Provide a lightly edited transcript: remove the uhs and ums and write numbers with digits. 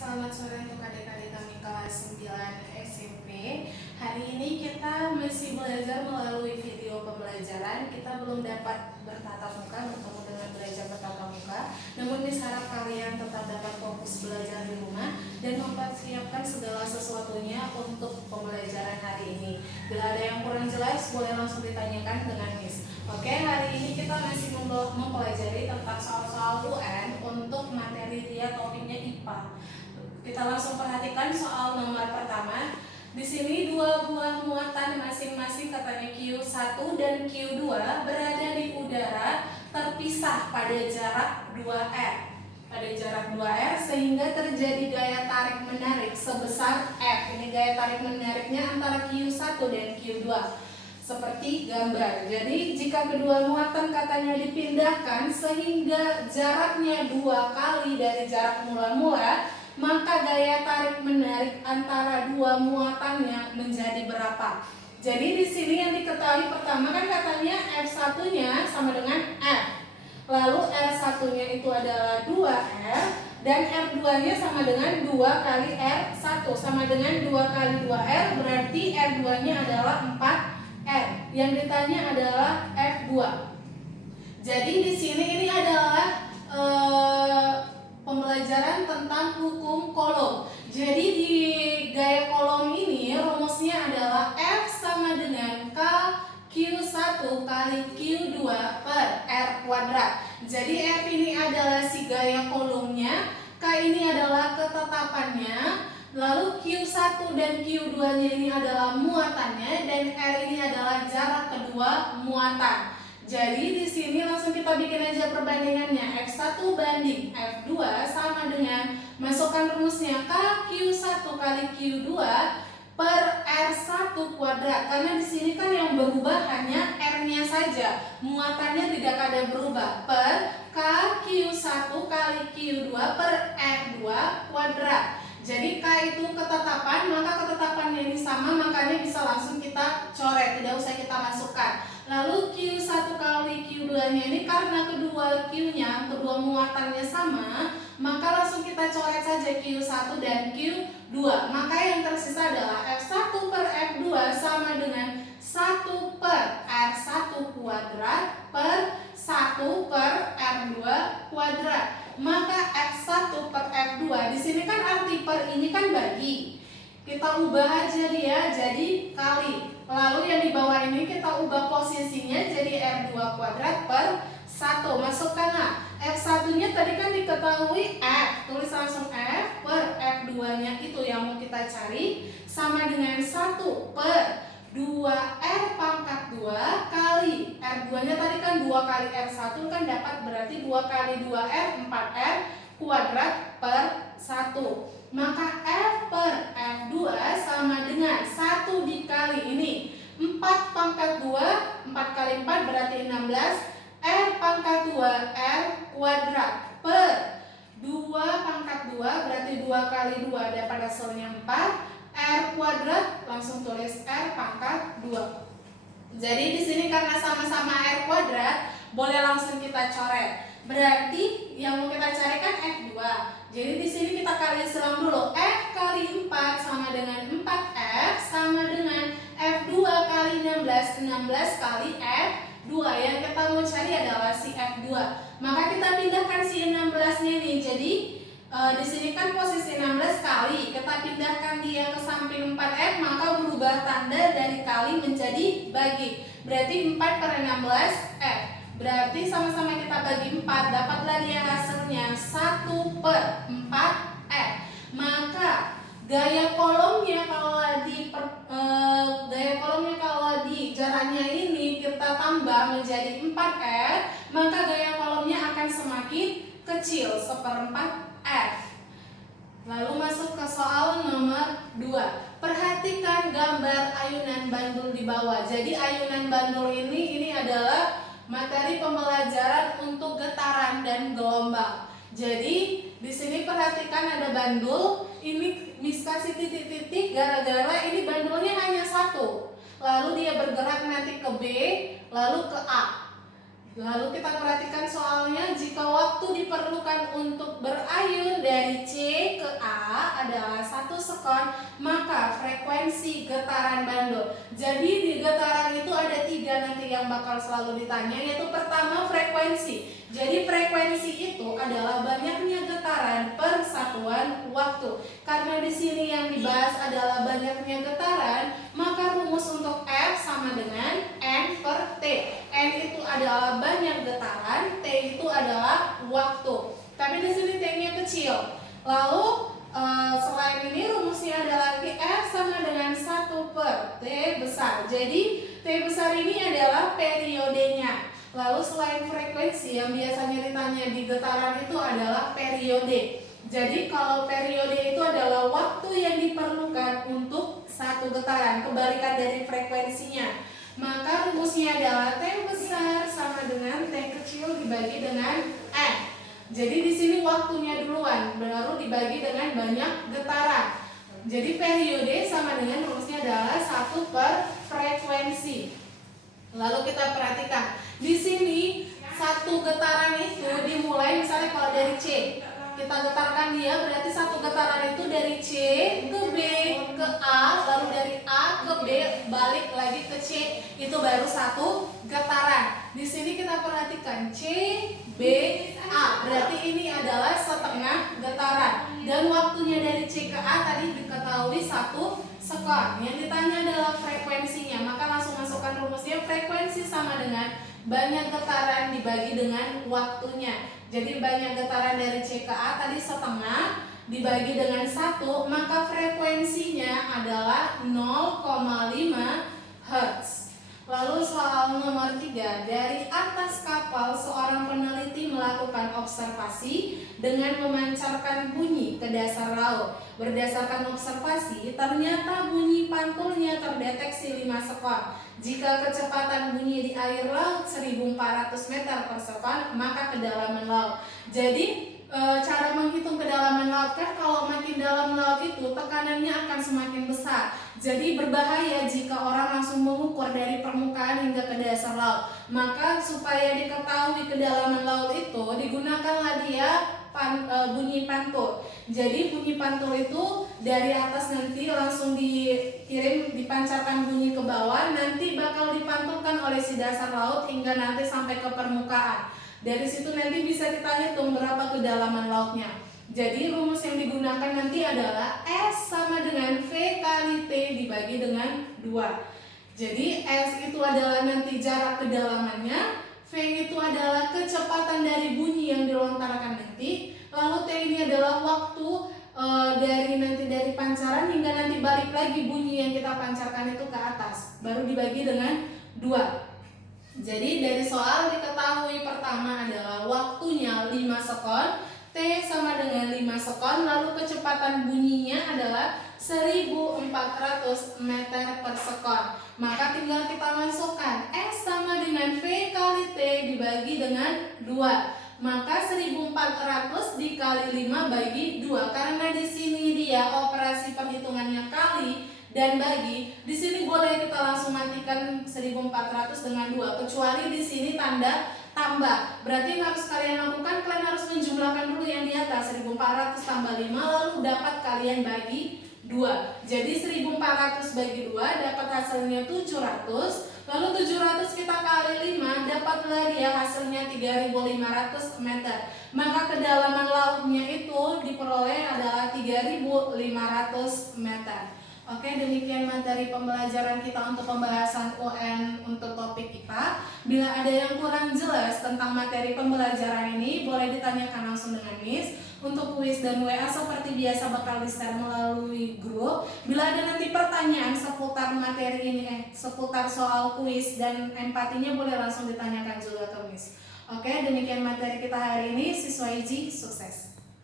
selamat sore untuk adik-adik kami kelas 9 SMP. Hari ini kita masih belajar melalui video pembelajaran. Kita belum dapat bertatap muka, bertemu dengan belajar bertatap muka. Namun diharap kalian tetap dapat fokus belajar di rumah dan mempersiapkan segala sesuatunya untuk pembelajaran hari ini. Bila ada yang kurang jelas, boleh langsung ditanyakan dengan Miss. Oke, hari ini kita masih mempelajari tentang soal-soal UN untuk materi dia topiknya IPA. Kita langsung perhatikan soal nomor pertama. Di sini dua buah muatan masing-masing katanya Q1 dan Q2 berada di udara terpisah pada jarak 2R. Pada jarak 2R sehingga terjadi gaya tarik menarik sebesar F. Ini gaya tarik menariknya antara Q1 dan Q2. Seperti gambar. Jadi jika kedua muatan katanya dipindahkan sehingga jaraknya 2 kali dari jarak mula-mula, maka gaya tarik menarik antara dua muatannya menjadi berapa? Jadi di sini yang diketahui pertama kan katanya F1-nya sama dengan F. Lalu R1-nya itu adalah 2R dan R2-nya sama dengan 2 kali R1 sama dengan 2 kali 2R, berarti R2-nya adalah 4R. Yang ditanya adalah F2. Jadi di sini ini adalah pembelajaran tentang hukum kolom. Jadi di gaya kolom ini rumusnya adalah F sama dengan K Q1 kali Q2 per R kuadrat. Jadi F ini adalah si gaya kolomnya, K ini adalah ketetapannya, lalu Q1 dan Q2-nya ini adalah muatannya, dan R ini adalah jarak kedua muatan. Jadi di sini langsung kita bikin aja perbandingannya. F1 banding F2 sama dengan masukkan rumusnya K Q1 kali Q2 per R1 kuadrat. Karena di sini kan yang berubah hanya R-nya saja, muatannya tidak ada berubah, per K Q1 kali Q2 per R2 kuadrat. Jadi K itu ketetapan, maka ketetapannya ini sama, makanya bisa langsung kita coret, tidak usah kita masukkan. Lalu Q1 kali Q2-nya ini karena kedua Q-nya, kedua muatannya sama, maka langsung kita coret saja Q1 dan Q2. Maka yang tersisa adalah F1 per F2 sama dengan 1 per R1 kuadrat per 1 per R2 kuadrat. Maka F1 per F2, di sini kan arti per ini kan bagi. Kita ubah aja dia jadi kali. Lalu yang di bawah ini kita ubah posisinya jadi R2 kuadrat per 1. Masukkanlah. F1-nya tadi kan diketahui F. Tulis langsung F per F2-nya itu yang mau kita cari sama dengan 1 per 2R pangkat 2 kali R2-nya tadi kan 2 kali R1 kan dapat berarti 2 kali 2R 4R kuadrat per 1. Maka F per F2 sama dengan 1 dikali ini 4 pangkat 2, 4 kali 4 berarti 16 R pangkat 2 R kuadrat per 2 pangkat 2 berarti 2 kali 2 dapat hasilnya 4 R kuadrat, langsung tulis R pangkat 2. Jadi di sini karena sama-sama R kuadrat, boleh langsung kita coret. Berarti yang mau kita cari kan F2. Jadi di sini kita kali silang dulu. F kali 4 sama dengan 4F sama dengan F2 kali 16, 16 kali F2. Yang kita mau cari adalah si F2. Maka kita pindahkan si 16-nya ini. Jadi di sini kan posisi 16 kali, kita pindahkan dia ke samping 4F, maka berubah tanda dari kali menjadi bagi. Berarti 4 per 16 F. Berarti sama-sama kita bagi 4, dapatlah dia hasilnya 1 per 4 F. Maka gaya kolomnya kalau di jaraknya ini kita tambah menjadi 4F, maka gaya kolomnya akan semakin kecil, seperempat F. Lalu masuk ke soal nomor 2. Perhatikan gambar ayunan bandul di bawah. Jadi ayunan bandul ini adalah materi pembelajaran untuk getaran dan gelombang. Jadi di sini perhatikan ada bandul. Ini Miss kasih titik-titik gara-gara ini bandulnya hanya satu. Lalu dia bergerak nanti ke B, lalu ke A. Lalu kita perhatikan soalnya, jika waktu diperlukan untuk berayun dari C ke A, sekon, maka frekuensi getaran bandul. Jadi di getaran itu ada 3 nanti yang bakal selalu ditanya, yaitu pertama frekuensi. Jadi frekuensi itu adalah banyaknya getaran per satuan waktu. Karena di sini yang dibahas adalah banyaknya getaran, maka rumus untuk F sama dengan N per T. N itu adalah banyak getaran, T itu adalah waktu. Tapi di sini T-nya kecil. Lalu selain ini rumusnya ada lagi F sama dengan 1 per T besar. Jadi T besar ini adalah periodenya. Lalu selain frekuensi yang biasanya ditanya di getaran itu adalah periode. Jadi kalau periode itu adalah waktu yang diperlukan untuk satu getaran, kebalikan dari frekuensinya. Maka rumusnya adalah T besar sama dengan T kecil dibagi dengan N. Jadi di sini waktunya duluan, baru dibagi dengan banyak getaran. Jadi periode sama dengan rumusnya adalah 1 per frekuensi. Lalu kita perhatikan, di sini satu getaran itu dimulai misalnya kalau dari C. Kita getarkan dia, berarti satu getaran itu dari C ke B ke A, lalu dari A ke B balik lagi ke C, itu baru satu getaran. Di sini kita perhatikan C, B, A, berarti ini adalah setengah getaran. Dan waktunya dari C ke A tadi diketahui 1 sekon. Yang ditanya adalah frekuensinya, maka langsung masukkan rumusnya. Frekuensi sama dengan banyak getaran dibagi dengan waktunya. Jadi banyak getaran dari C ke A tadi setengah dibagi dengan 1, maka frekuensinya adalah 0,5 Hz. Lalu soal nomor 3, dari atas kapal seorang peneliti melakukan observasi dengan memancarkan bunyi ke dasar laut. Berdasarkan observasi, ternyata bunyi pantulnya terdeteksi 5 sekon. Jika kecepatan bunyi di air laut 1400 meter per sekon, maka kedalaman laut. Jadi cara menghitung kedalaman laut kan kalau makin dalam laut itu tekanannya akan semakin besar. Jadi berbahaya jika orang langsung mengukur dari permukaan hingga ke dasar laut. Maka supaya diketahui kedalaman laut itu digunakanlah dia bunyi pantul. Jadi bunyi pantul itu dari atas nanti langsung dikirim, dipancarkan bunyi ke bawah, nanti bakal dipantulkan oleh si dasar laut hingga nanti sampai ke permukaan. Dari situ nanti bisa kita hitung berapa kedalaman lautnya. Jadi rumus yang digunakan nanti adalah S sama dengan V kali T dibagi dengan 2. Jadi S itu adalah nanti jarak kedalamannya, V itu adalah kecepatan dari bunyi yang dilontarkan nanti, lalu T ini adalah waktu dari pancaran hingga nanti balik lagi bunyi yang kita pancarkan itu ke atas, baru dibagi dengan 2. Jadi dari soal diketahui pertama adalah waktunya 5 sekon, T sama dengan 5 sekon, lalu kecepatan bunyinya adalah 1400 meter per sekon. Maka tinggal kita masukkan S sama dengan V kali T dibagi dengan 2. Maka 1400 dikali 5 bagi 2. Karena di sini dia operasi perhitungannya kali dan bagi, di sini boleh kita langsung matikan 1400 dengan 2, kecuali di sini tanda tambah. Berarti yang harus kalian lakukan, kalian harus menjumlahkan dulu yang di atas 1400 tambah 5, lalu dapat kalian bagi 2. Jadi 1400 bagi 2 dapat hasilnya 700. Lalu 700 kita kali 5 dapatlah dia hasilnya 3500 meter. Maka kedalaman lautnya itu diperoleh adalah 3500 meter. Oke, demikian materi pembelajaran kita untuk pembahasan UN untuk topik IPA. Bila ada yang kurang jelas tentang materi pembelajaran ini, boleh ditanyakan langsung dengan Miss. Untuk kuis dan WA seperti biasa bakal di-share melalui grup. Bila ada nanti pertanyaan seputar materi ini, seputar soal kuis dan empatinya, boleh langsung ditanyakan juga ke Miss. Oke, demikian materi kita hari ini. Siswa IJI, sukses!